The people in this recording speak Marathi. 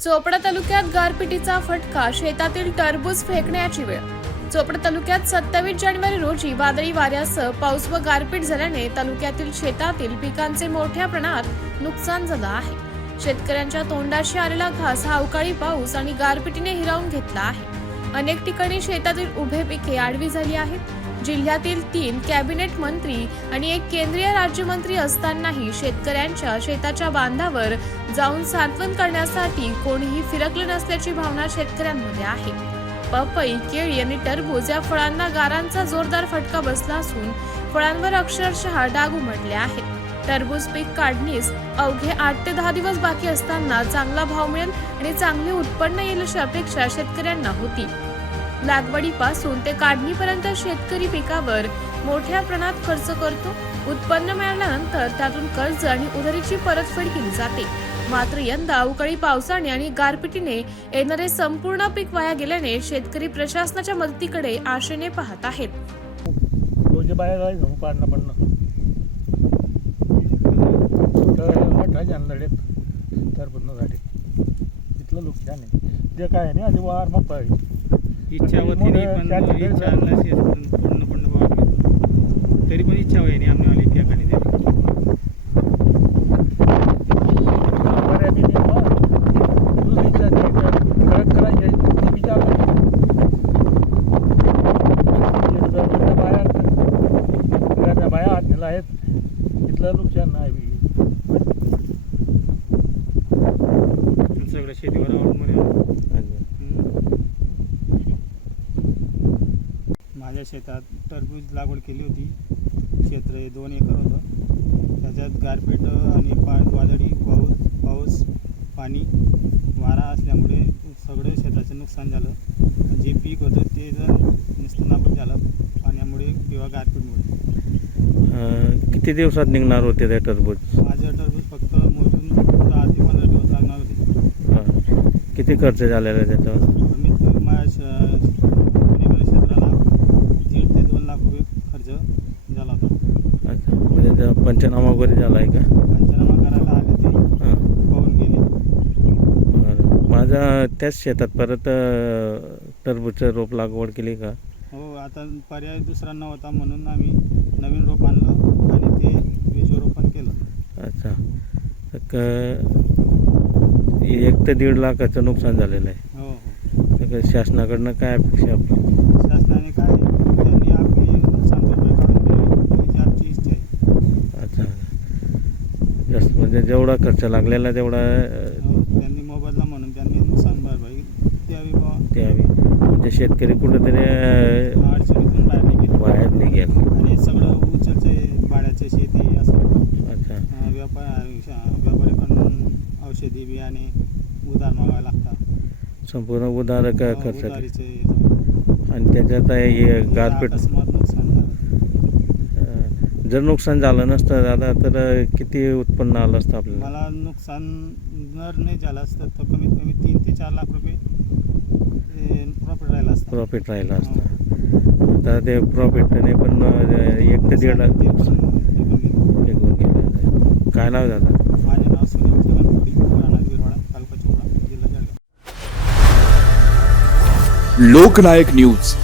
चोपडा तालुक्यात गारपिटीचा फटका, शेतातील टरबूज फेकण्याची वेळ। चोपडा तालुक्यात 27 जानेवारी रोजी वादळी वाऱ्यासह पाऊस व गारपीट झाल्याने तालुक्यातील शेतातील पिकांचे मोठ्या प्रमाणात नुकसान झालं आहे। शेतकऱ्यांच्या तोंडाशी आलेला घास हा अवकाळी पाऊस आणि गारपिटीने हिरावून घेतला आहे। अनेक ठिकाणी शेतातील उभे पिके आडवी झाली आहेत। जिल्ह्यातील 3 कॅबिनेट मंत्री आणि 1 केंद्रीय राज्यमंत्री असतानाही शेतकऱ्यांच्या शेताच्या बांधावर जाऊन सांत्वन करण्यासाठी कोणीही फिरकलं नसल्याची भावना शेतकऱ्यांमध्ये आहे। पपई, केळी आणि टरबूज या फळांना गारांचा जोरदार फटका बसला असून फळांवर अक्षरशः डाग उमटले आहेत। टरबूज पीक काढणीस अवघे 8 ते 10 दिवस बाकी असताना चांगला भाव मिळेल आणि चांगले उत्पन्न येईल अशी अपेक्षा शेतकऱ्यांना होती। लागवडीपासून ते काढणीपर्यंत शेतकरी पिकावर मोठ्या प्रमाणात खर्च करतो। उत्पन्न मिळाल्यानंतर त्यातून कर्ज आणि उधारीची परतफेड केली जाते। मात्र यंदा अवकाळी पावसाने आणि गारपिटीने येणारे संपूर्ण पीक वाया गेल्याने शेतकरी प्रशासनाच्या मदतीकडे आशेने पाहत आहेत। इच्छा होती नाही पण इच्छा नसली पूर्ण तरी पण इच्छा होई नाही आमने वाली क्या करी दे नुकसान नाही सगळं शेतीवर अवलंबून माझ्या शेतात टरबूज लागवड केली होती। क्षेत्र 2 एकर होतं। त्याच्यात गारपीट आणि वादळी पाऊस पाणी वारा असल्यामुळे सगळं शेताचं नुकसान झालं। जे पीक होतं ते जर नुसतं नाबूद झालं पाण्यामुळे किंवा गारपीटमुळे। किती दिवसात निघणार होते ते टरबूज? माझं टरबूज फक्त मोजून 10 ते 15 दिवस लागणार होते। किती खर्च झालेला आहे त्याच्यावर? कमीत कमी माझ्या क्षेत्राला 1.5 ते 2 लाख रुपये खर्च झाला होता। अच्छा, म्हणजे पंचनामा वगैरे झाला आहे का? पंचनामा करायला आले ते पाहून गेले। माझा त्याच शेतात परत टरबूजचं रोप लागवड केली का? हो, आता पर्याय दुसरा नव्हता म्हणून आम्ही नवीन रोप आणलं आणि ते बीजरोपण केलं। अच्छा, तर 1 ते 1.5 लाखाचं नुकसान झालेलं आहे। हो हो, तर शासनाकडनं काय अपेक्षा आपली? शासनाने काय त्यांनी आपली नुकसान भरपाई करून द्यावी ही आमची इच्छा आहे। अच्छा, जास्त म्हणजे जेवढा खर्च लागलेला तेवढा त्यांनी मोबदला म्हणून त्यांनी नुकसान भरपाई द्यावी म्हणजे शेतकरी कुठेतरी अडचणीतून बाहेर निघेल आणि सगळं उचलचे भाड्याचे शेती असं। अच्छा, व्यापारी पण औषधी बियाणे उधार मागावे लागतात। संपूर्ण उधार खर्च उधारीचे आणि त्याच्यात हे गारपीट अकस्मात नुकसान झालं। जर नुकसान झालं नसतं दादा तर किती उत्पन्न आलं असतं आपल्याला? मला नुकसान जर नाही झालं असतं तर कमीत कमी 3 ते 4 लाख रुपये प्रॉफिट राहिलं असतं। आता ते प्रॉफिटने पण 1 ते 1.5 लाख निघून गेलं। काय नाव दादा? माझे नाव सुनील चरणपुडी, राहणार विरवाडा, तालुका चोपडा, जिल्हा जळगाव। लोकनायक न्यूज